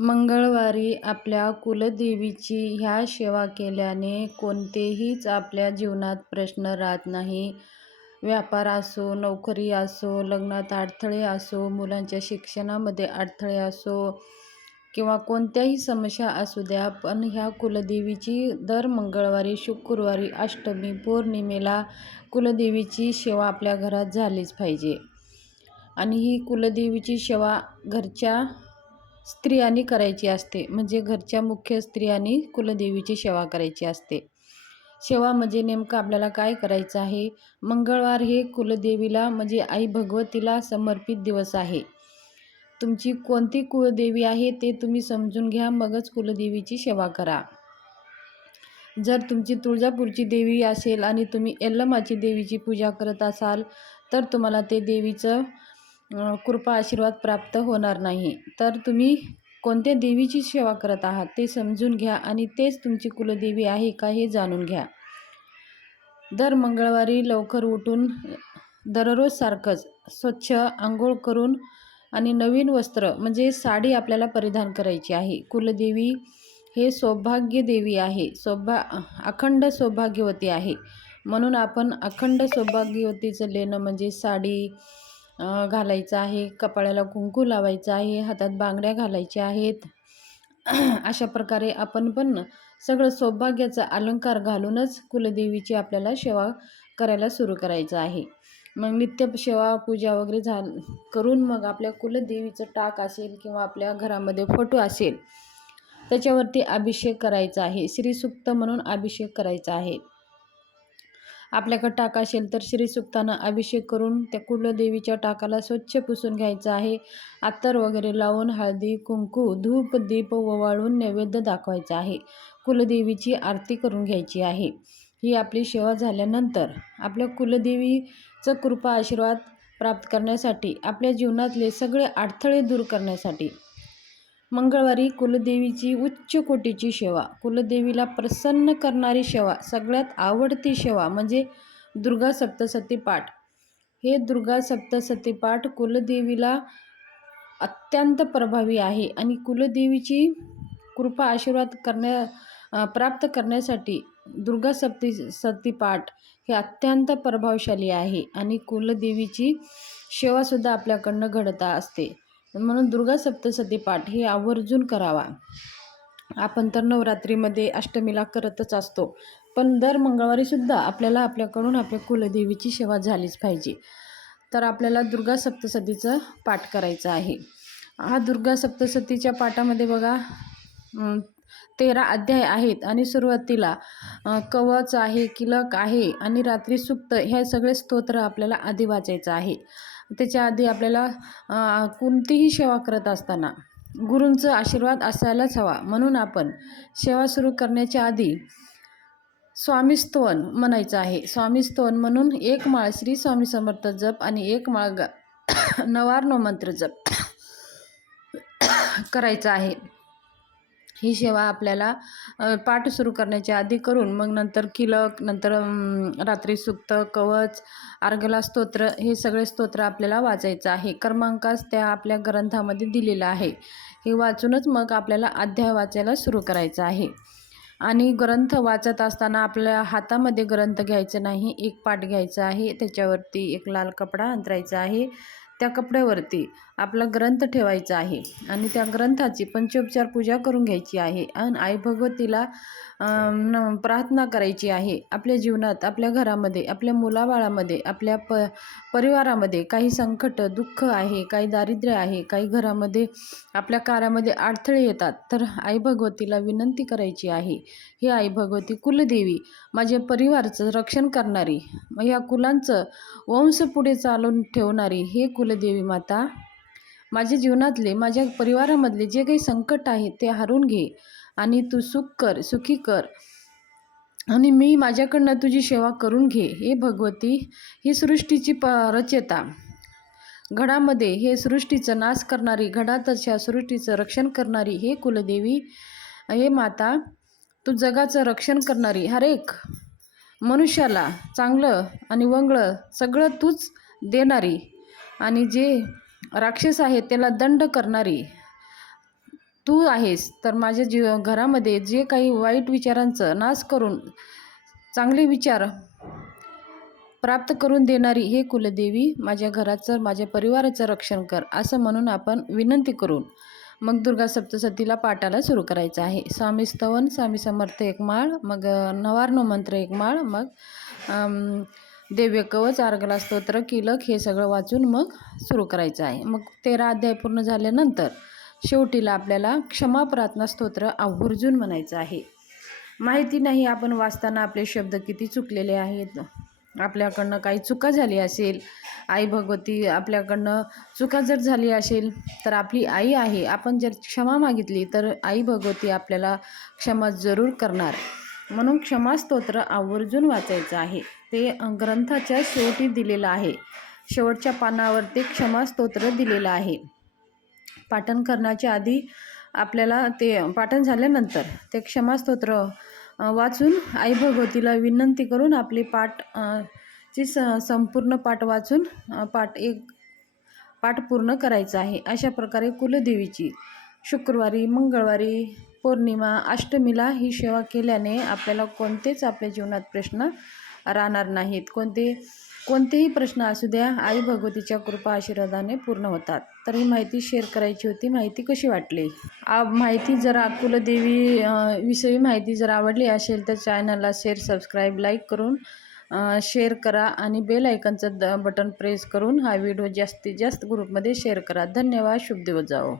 मंगळवारी आपल्या कुलदेवीची ह्या सेवा केल्याने कोणतेहीच आपल्या जीवनात प्रश्न राहत नाही. व्यापार असो नोकरी असो लग्नात अडथळे असो मुलांच्या शिक्षणामध्ये अडथळे असो किंवा कोणत्याही समस्या असू द्या पण ह्या कुलदेवीची दर मंगळवारी शुक्रवारी अष्टमी पौर्णिमेला कुलदेवीची सेवा आपल्या घरात झालीच पाहिजे. आणि ही कुलदेवीची सेवा घरच्या स्त्रियांनी करायची असते. म्हणजे घरच्या मुख्य स्त्रियांनी कुलदेवीची सेवा करायची असते. सेवा म्हणजे नेमकं आपल्याला काय करायचं आहे? मंगळवार हे कुलदेवीला म्हणजे आई भगवतीला समर्पित दिवस आहे. तुमची कोणती कुलदेवी आहे ते तुम्ही समजून घ्या मगच कुलदेवीची सेवा करा. जर तुमची तुळजापूरची देवी असेल आणि तुम्ही यल्लमाची देवीची पूजा करत असाल तर तुम्हाला ते देवीचं कृपा आशीर्वाद प्राप्त होणार नाही. तर तुम्ही कोणत्या देवीची सेवा करत आहात ते समजून घ्या आणि तेच तुमची कुलदेवी आहे का हे जाणून घ्या. दर मंगळवारी लवकर उठून दररोज सारखंच स्वच्छ आंघोळ करून आणि नवीन वस्त्र म्हणजे साडी आपल्याला परिधान करायची आहे. कुलदेवी हे सौभाग्य देवी आहे. सौभा अखंड सौभाग्यवती आहे. म्हणून आपण अखंड सौभाग्यवतीचं लेणं म्हणजे साडी घालायचं आहे कपाळाला कुंकू लावायचं आहे हातात बांगड्या घालायच्या आहेत. अशा प्रकारे आपण पण सगळं सौभाग्याचा अलंकार घालूनच कुलदेवीची आपल्याला सेवा करायला सुरू करायचं आहे. मग नित्य सेवा पूजा वगैरे झा करून मग आपल्या कुलदेवीचं टाक असेल किंवा आपल्या घरामध्ये फोटो असेल त्याच्यावरती अभिषेक करायचा आहे. श्रीसुक्त म्हणून अभिषेक करायचा आहे. आपल्याकडं टाक असेल तर श्रीसुक्तानं अभिषेक करून त्या कुलदेवीच्या टाकाला स्वच्छ पुसून घ्यायचं आहे. अत्तर वगैरे लावून हळदी कुंकू धूप दीप ओवाळून नैवेद्य दाखवायचा आहे. कुलदेवीची आरती करून घ्यायची आहे. ही आपली सेवा झाल्यानंतर आपल्या कुलदेवीचं कृपा आशीर्वाद प्राप्त करण्यासाठी आपल्या जीवनातले सगळे अडथळे दूर करण्यासाठी मंगळवारी कुलदेवीची उच्च कोटीची सेवा. कुलदेवीला प्रसन्न करणारी सेवा सगळ्यात आवडती सेवा म्हणजे दुर्गा सप्तसती पाठ. हे दुर्गा सप्तसती पाठ कुलदेवीला अत्यंत प्रभावी आहे आणि कुलदेवीची कृपा आशीर्वाद करण्या प्राप्त करण्यासाठी दुर्गा सप्ती सती पाठ हे अत्यंत प्रभावशाली आहे आणि कुलदेवीची सेवासुद्धा आपल्याकडनं घडता असते. म्हणून दुर्गा सप्तसती पाठ हे आवर्जून करावा. आपण तर नवरात्रीमध्ये अष्टमीला करतच असतो. पण दर मंगळवारीसुद्धा आपल्याला आपल्याकडून आपल्या कुलदेवीची सेवा झालीच पाहिजे. तर आपल्याला दुर्गा सप्तसतीचा पाठ करायचं आहे. हा दुर्गा सप्तसतीच्या पाठामध्ये बघा तेरा अध्याय आहेत आणि सुरुवातीला कवच आहे किलक आहे आणि रात्री सुक्त हे सगळे स्तोत्र आपल्याला आधी वाचायचं आहे. त्याच्या आधी आपल्याला कोणतीही सेवा करत असताना गुरूंचा आशीर्वाद असायलाच हवा. म्हणून आपण सेवा सुरू करण्याच्या आधी स्वामीस्तवन म्हणायचं आहे. स्वामीस्तवन म्हणून एक माळ श्री स्वामी समर्थ जप आणि एक माळ ग नवार्नो मंत्र जप करायचा आहे. ही सेवा आपल्याला पाठ सुरू करण्याच्या आधी करून मग नंतर किलक नंतर रात्री सुक्त कवच अर्गला स्तोत्र हे सगळे स्तोत्र आपल्याला वाचायचं आहे. क्रमांकास त्या आपल्या ग्रंथामध्ये दिलेला आहे. हे वाचूनच मग आपल्याला अध्याय वाचायला सुरू करायचं आहे. आणि ग्रंथ वाचत असताना आपल्या हातामध्ये ग्रंथ घ्यायचं नाही एक पाठ घ्यायचा आहे त्याच्यावरती एक लाल कपडा अंतरायचा आहे. त्या कपड्यावरती आपला ग्रंथ ठेवायचा आहे. आणि त्या ग्रंथाची पंचोपचार पूजा करून घ्यायची आहे. आणि आई भगवतीला प्रार्थना करायची आहे. आपल्या जीवनात आपल्या घरामध्ये आपल्या मुलाबाळामध्ये आपल्या प परिवारामध्ये काही संकट दुःख आहे काही दारिद्र्य आहे काही घरामध्ये आपल्या कार्यामध्ये अडथळे येतात. तर आई भगवतीला विनंती करायची आहे. ही आई भगवती कुलदेवी माझ्या परिवारचं रक्षण करणारी या कुलांचं वंश पुढे चालून ठेवणारी हे कुलदेवी माता माझ्या जीवनातले माझ्या परिवारामधले जे काही संकट आहे ते हरून घे आणि तू सुख कर सुखी कर आणि मी माझ्याकडनं तुझी सेवा करून घे. हे भगवती ही सृष्टीची प रचयता. घडामध्ये हे सृष्टीचं नाश करणारी घडातच ह्या सृष्टीचं रक्षण करणारी हे कुलदेवी हे माता तू जगाचं रक्षण करणारी. हरेक मनुष्याला चांगलं आणि वंगळं सगळं तूच देणारी आणि जे राक्षस आहे त्याला दंड करणारी तू आहेस. तर माझ्या जीव घरामध्ये जे काही वाईट विचारांचं नाश करून चांगले विचार प्राप्त करून देणारी हे कुलदेवी माझ्या घराचं माझ्या परिवाराचं रक्षण कर असं म्हणून आपण विनंती करून मग दुर्गा सप्तशतीला पाठाला सुरू करायचं आहे. स्वामी स्तवन स्वामी समर्थ एक माळ मग अ, मंत्र एक माळ मग देव्य कवच आर्गला स्तोत्र किलक हे सगळं वाचून मग सुरू करायचं आहे. मग तेरा अध्याय पूर्ण झाल्यानंतर शेवटीला आपल्याला क्षमा प्रार्थना स्तोत्र आवर्जून म्हणायचं आहे. माहिती नाही आपण वाचताना आपले शब्द किती चुकलेले आहेत. आपल्याकडनं काही चुका झाली असेल आई भगवती आपल्याकडनं चुका जर झाली असेल तर आपली आई आहे. आपण जर क्षमा मागितली तर आई भगवती आपल्याला क्षमा जरूर करणार. म्हणून क्षमास्तोत्र आवर्जून वाचायचं आहे. ते ग्रंथाच्या शेवटी दिलेलं आहे. शेवटच्या पानावर ते क्षमास्तोत्र दिलेलं आहे. पाठन करण्याच्या आधी आपल्याला ते पाठन झाल्यानंतर ते क्षमास्तोत्र वाचून आई भगवतीला विनंती करून आपली पाठ ची स संपूर्ण पाठ वाचून पाठ एक पाठ पूर्ण करायचा आहे. अशा प्रकारे कुलदेवीची शुक्रवारी मंगळवारी पौर्णिमा अष्टमीला ही सेवा केल्याने आपल्याला कोणतेच आपल्या जीवनात प्रश्न राहणार नाहीत. कोणते कोणतेही प्रश्न असू द्या आई भगवतीच्या कृपा आशीर्वादाने पूर्ण होतात. तर ही माहिती शेअर करायची होती. माहिती कशी वाटली? आ माहिती जर कुलदेवी विषयी माहिती जर आवडली असेल तर चॅनलला शेअर सबस्क्राईब लाईक करून शेअर करा आणि बेल आयकनचं द बटन प्रेस करून हा व्हिडिओ जास्तीत जास्त ग्रुपमध्ये शेअर करा. धन्यवाद. शुभ दिवस जाओ